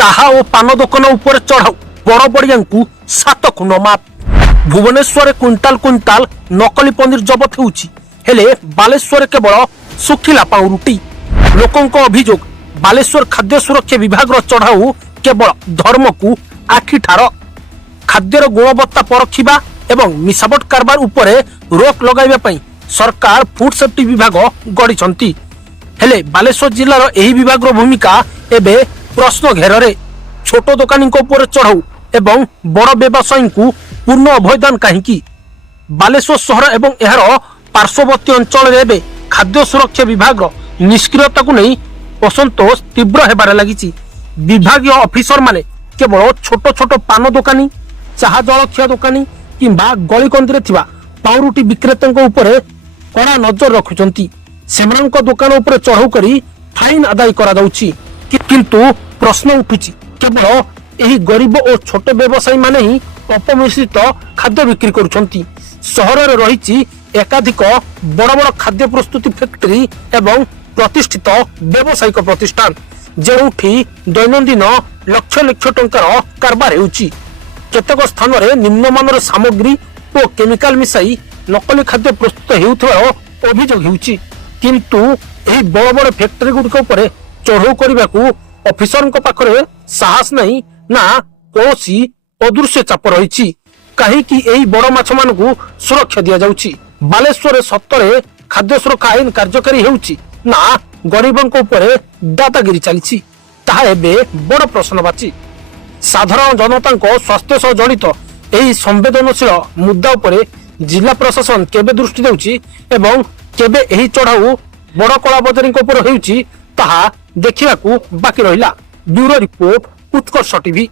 चाहा और पान दोकान उपर चढ़ाऊ बड़ बड़िया 7 खुन माप। भुवनेश्वर क्विंटाल क्विंटाल नकली पनीर जबत हेले बालेश्वर केवल सुखिला पाउरुटी। लोकों अभियोग बालेश्वर खाद्य सुरक्षा विभाग चढ़ाऊ केवल धर्म को आखिठार। खाद्यर गुणवत्ता परखिबा एवं मिसावट कारबार उपरे रोक लगाइबा पई सरकार फूड सेफ्टी विभाग गढ़ी हेले बालेश्वर जिलार एही विभाग भूमिका एबे प्रश्न घेर। छोट दोकानी उपर चढ़ाऊ एवं बड़ व्यवसायी को पूर्ण अभयदान कहीं। बालेश्वर सहर एवं एहार पार्श्ववर्ती अंचल एवं खाद्य सुरक्षा विभाग निष्क्रियता को नहीं असंतोष तीव्र हेबार लगी। विभागीय ऑफिसर माने केवल छोट छोट पान दोकानी चाहा जलखिया दोकानी किंबा गलीकंदी रे थिबा पाउरुटी विक्रेतांको उपरे कड़ा नजर रखुचंती। सेमानंको दोकान उपरे चढ़ाऊ करी फाइन आदाय करा जाउची। किंतु प्रश्न उठुची केवल एही गरीब और छोट व्यवसायी माने ही अपमिश्रित खाद्य बिक्री करुछंती। सहर रे रहिची एकाधिक बड़ बड़ खाद्य प्रस्तुति फैक्ट्री एवं प्रतिष्ठित व्यावसायिक प्रतिष्ठान जेउठी दैनंदिन लक्ष लक्ष टंकार कारबार हेउची। केतेक स्थान रे निम्नमानर सामग्री और केमिकल मिसाई नकली खाद्य प्रस्तुत हेउथबार अभियोग हेउची। किंतु एही बड़ बड़ फैक्ट्री गुडिक उपरे चढ़ाऊ करने को ऑफिसर पाखरे साहस नहीं ना कौसी अदृश्य चाप रही। कहीं बड़ माछ मान को सुरक्षा दि जाउची। बालेश्वर सत्तरे खाद्य सुरक्षा आईन कार्यकारी हेउची ना गरीबों उपरे दादागिरी चली ताहा एबे बड़ प्रश्नवाची। साधारण जनता स्वास्थ्य सह जड़ित यही संवेदनशील मुद्दा उपरे जिला प्रशासन केबे दृष्टि देउची एवं केबे एही चढ़ाऊ बड़ कला बजारी उपर हेउची ताहा देखिबाकू बाकी रहिला। ब्यूरो रिपोर्ट उत्कर्ष टीवी।